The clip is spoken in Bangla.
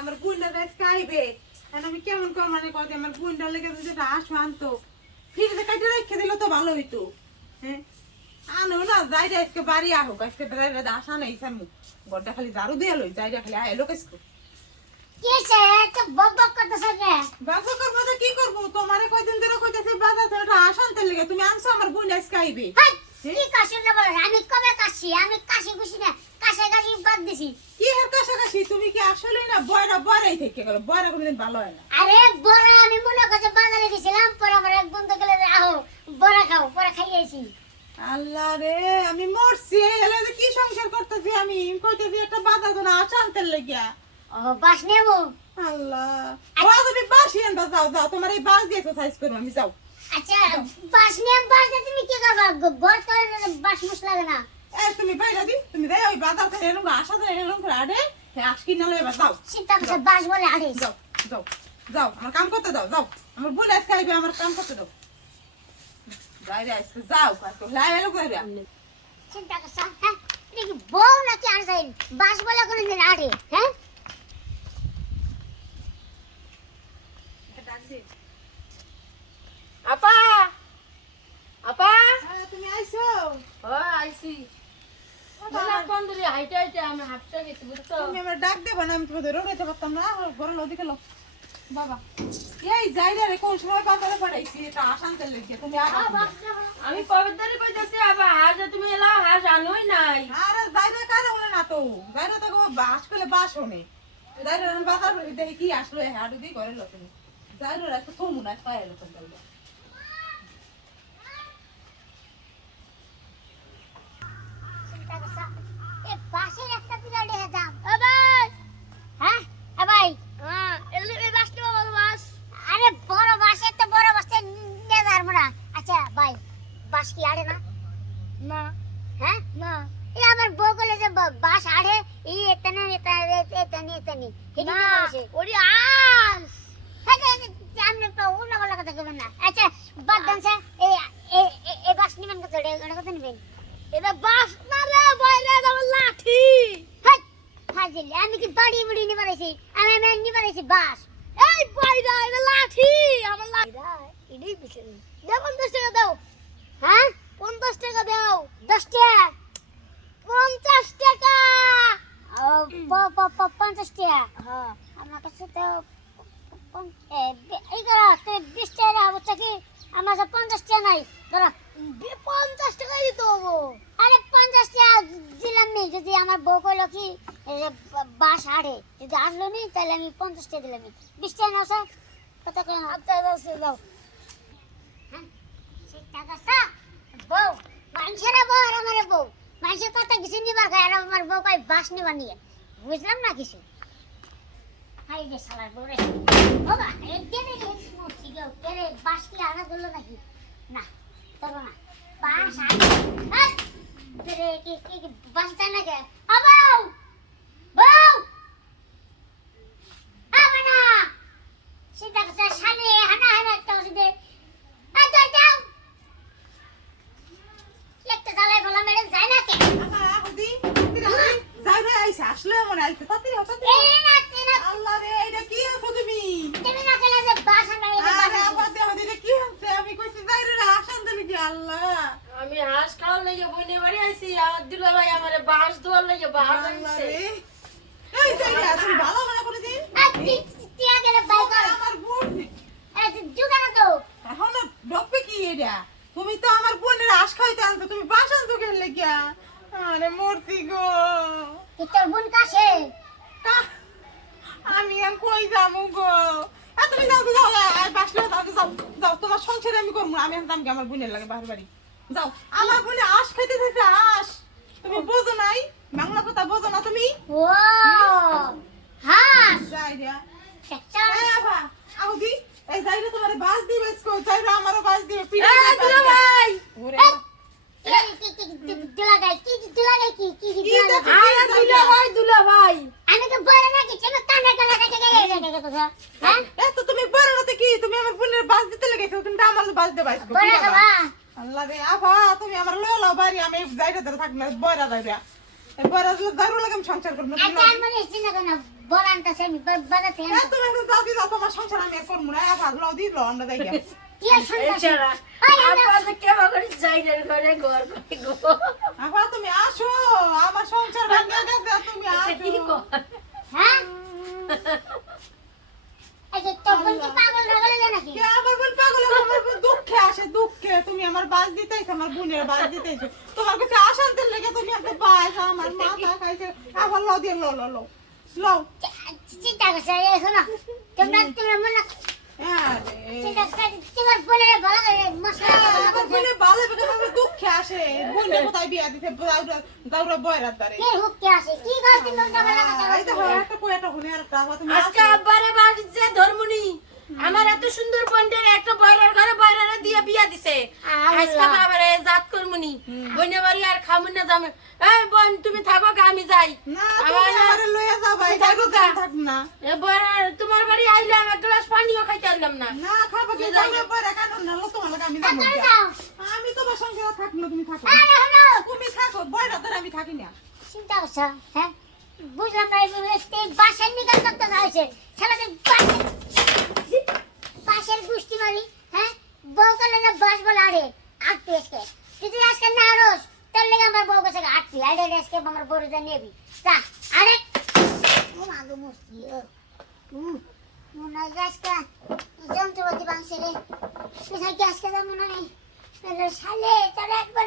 আমার বুইন্ডা গাছ খাইবে আর আমি কেমন কর মানে কই আমার বুইন্ডা লেগে যদি আস আনতো ফ্রিজে কাটে রেখে দিলে তো ভালো হইতো হ্যাঁ আনো না যাই আজকে বাড়ি আহো আজকে বেড়াইলে আসা নাই সামু গড়টা খালি ঝাড়ু দিয়ে লই যাই খালি আইলো কাজকো কিসে একটা বকবক করতেছ কে বাবা করবো তো কি করবো তোমারে কয়দিন ধরে কইতেছি বাজার থেকে আসানতে লেগে তুমি আনছো আমার বুইন্ডা আজকে খাইবে হাই কি কাশি না বল আমি কবে কাশি আমি কাশি খুশি না কাশে কাশি বাদ দিছি কি এর কাছাকাছি তুমি কি আসলে না বয়রা বয়রাই থেকে গেল বয়রা কোনদিন ভালো হয় না আরে বড়া আমি মনে করছে বাজারে গেছিলাম পরে আমার এক বন্ধু গেলে আহো বড়া খাও পরে খাইয়েছি আল্লাহ রে আমি মরছি এলে যে কি সংসার করতেছি আমি কইতেছি একটা বাজার তো না আসানতে লেগিয়া ও বাস নেবো আল্লাহ ও তুমি বাসি আনবা যাও যাও তোমার এই বাস দিয়ে এক্সারসাইজ করো আমি যাও আচ্ছা বাস নিয়ে বাস দিয়ে তুমি কি করবা ঘর তো বাস মুস লাগে না এই তুমি বাইরে দি তুমি যাই ওই বাজার থেকে এরকম আসা যায় এরকম করে আড়ে হে আজকে না লইবা যাও চিন্তা করছে বাস বলে আড়ে যাও যাও যাও আমার কাম করতে দাও যাও আমার বোন আজকে আইবে আমার কাম করতে দাও বাইরে আজকে যাও কাকু লাই এলো করে চিন্তা করছে হ্যাঁ এটা কি বউ নাকি আর যাই বাস বলে কোন দিন আড়ে হ্যাঁ আপা আপা হ্যাঁ তুমি আইছো ও আইছি বলা কোন দূরে হাইটে হাইটে আমি হাঁটতে গেছি বুঝছো তুমি আমার ডাক দেবা না আমি তোমাদের রোড়াইতে পারতাম না ঘরে লদি গেল বাবা এই যাইরা রে কোন সময় বাজারে পাঠাইছি এটা আসানতে লেগে তুমি আমি কবে ধরে কইতাছি আপা হাজ তুমি এলা হাজ আনোই নাই আরে যাইরা কারে হলে না তো যাইরা তো বাস করলে বাস হনে যাইরা বাজার দেখি কি আসলো হাড়ু দি ঘরে লো তুমি যাইরা একটা থমু না পায়ে লো তুমি চিন্তা করছে এ বাসের একটা পিলাডে দাম ও ভাই হ্যাঁ এ ভাই হ্যাঁ এই বাস কি বড় বাস আরে বড় বাস এত বড় বাসে নিয়ে যার মোরা আচ্ছা ভাই বাস কি আড়ে না না হ্যাঁ না এই আমার বউ বলে যে বাস আড়ে এই এতনে এতনে হিডি বলেছে ওরে আস হ্যাঁ জানলে তো উল্টা পাল্টা কথা কইবেন না আচ্ছা বাদ দেন স্যার এই বাস নিবেন কত এটা কত নিবেন এটা বাস না রে বয়রে আমার লাঠি হাই ফাজিল আমি কি বাড়ি মুড়ি নি পারেছি আমি নি পারেছি বাস এই বয়রা এটা লাঠি আমার লাঠি এটাই বিছে দে 50 টাকা দাও হ্যাঁ 50 টাকা দাও 10 টাকা 50 টাকা ও 50 টাকা হ্যাঁ আমার কাছে তো এই করা 20 টাকা হচ্ছে কি আমার কাছে 50 টাকা নাই ধরো 50 টাকা দিতে হবে আরে 50 টাকা দিলাম নি যদি আমার বউ কইলো কি বাস আড়ে যদি আসলো নি তাহলে আমি 50 টাকা দিলাম 20 টাকা নাও স্যার কত করে আচ্ছা দাও হ্যাঁ ঠিক টাকা স্যার বউ মানুষের বউ আর আমার বউ মানুষের কথা কিছু নিবার গায় আর আমার বউ কই বাস নিবার নিয়ে বুঝলাম না কিছু হাই রে শালার বউ রে বাবা একদিন এই মুছি গো কেরে বাস কি আনা দিল নাকি না তবে না বাস আনে রে কি বাস টা না কে আবাও বউ আবানা সিধা কথা শালে হানা হানা একটা ওষুধে আচ্ছা যাও একটা জ্বালায় বলা মেরে যায় না কে আদি যাইরা আইছে আসলে মনে আইছে তাড়াতাড়ি হঠাৎ এই না আল্লাহ রে এটা কি আছো তুমি তুমি না খেলে যে বাস আনা আরে আবার দেহ দিলে কি হচ্ছে আমি কইছি যাইরা আসানতে লেগে আল্লাহ আমি হাঁস খাওয়ার লাগি বইনে বাড়ি আইছি আর দুলা ভাই আমারে বাস দোয়ার লাগি বাস আল্লাহ আনছে রে এই যাইরা তুমি ভালো মনে করে দিন টিয়া গেলে বাই কর আমার বোন এই জুগানা তো এখন ডকবে কি এটা তুমি তো আমার বোনের আশ খাইতে আনছো তুমি বাস আনছো কেন লাগিয়া আরে মূর্তি গো তোর বোন কাছে আমি আর কই যামু গো তুমি যাও তো যাও আর বাসলে যাও যাও যাও তোমার সংসারে আমি করবো না আমি আনতাম কি আমার বোনের লাগে বাহির বাড়ি যাও আমার বোনে আশ খাইতে থাকে আশ তুমি বোঝো নাই বাংলা কথা বোঝো না তুমি ও হাস যাই রে চাচা এই আবা আও দি এই যাই রে তোমারে বাস দিবে কো যাই রে আমারও বাস দিবে পিড়ে এই দুলা ভাই ওরে দুলাগাই কি আরে দুলা ভাই আমি তো বড় না কি তুমি কানে কানে রেখে হ্যাঁ এ তো তুমি বড় নাতে কি তুমি আমার বোনের বাস দিতে লেগেছো তুমি তো আমার বাস দেবাই বড় বাবা আল্লাহ রে আবা তুমি আমার ললো বাড়ি আমি যাইতে ধরে থাক না বড় যাইরা এই বড় দারু লাগাম সংসার করব আচ্ছা আমি চিন্তা করো না বরানটা সে বাজার থেকে আনতাম। তুমি একটু দাও দিও তোমার সংসার আমি আর করবো না ভাগলো দিল আমরা দেখি কি আর শুনতাছি? এছাড়া ওই আমরা- আব্বা যে কেমন করে জায়গার ঘরে ঘর করে গো আপা তুমি আসো আমার সংসার ভাঙে গেছে তুমি কি আসো কর হ্যাঁ? এই যে তোর বোন কি পাগল টাগল হলো নাকি? কে আমার বোন পাগল আমার বোন দুঃখে আসে দুঃখে তুমি আমার বাস দিতেইছো আমার বোনের বাস দিতেইছো তোমার কাছে আশান্তের লেগে তুমি একটা বাস আমার মাথা খাইছে আবার ল দিয়ে লো লো লো লো চিন্তা করছে এই শোনো তোমরা মনে আরে চিন্তা করছে তোমার বোনের ভালো করে মশলা আমার বোনের ভালো বেগে আমার দুঃখে আসে বোনের কোথায় বিয়া দিতে দাউরা বয়রাত দাঁড়ে কে হুককে আসে কি গো তুমি উল্টা পাল্টা কথা এই তো বলছো? একটা কয়টা হুনে আর একটা তুমি আজকে আব্বারে বাড়ি যে ধর্মনি আমার এত সুন্দর বোনের একটা বয়রার ঘরে বয়রারে দিয়ে বিয়া দিছে আল্লাহ। আজকে বাবারে জাত করমুনি বইনে বাড়ি আর খামুন না যাবে এই বোন তুমি থাকো গা, আমি যাই না আবার তুমি আমারে লইয়া যাবা এটা থাকো তো গা। থাক না এ বয়রার তোমার বাড়ি আইলাম এক গ্লাস পানিও খাইতে পারলাম না না খাবো কি যাবে পরে কেন না লো তোমার লাগে আমি যাবো চলে যাও আমি তোমার সঙ্গে আর থাকবো না তুমি থাকো আরে হলো তুমি থাকো বয়রাত আর আমি থাকি না চিন্তা করছো হ্যাঁ বুঝলাম না এই বাসের নিকাল করতে হয়েছে সারাদিন বাসের গুষ্টি মারি হ্যাঁ বউ কালে না বাস বলে আরে আটটি আজকে যদি আজকে না আড়স তার লেগে আমার বউ কাছে আটটি আরে আজকে আমার বড়টা নেবি তা আরে ও মাগো মুস্তি মনে হয় যে আজকে যন্ত্রপাতি ভাঙছে রে কোথায় কি আজকে মনে নেই শালে তারা একবার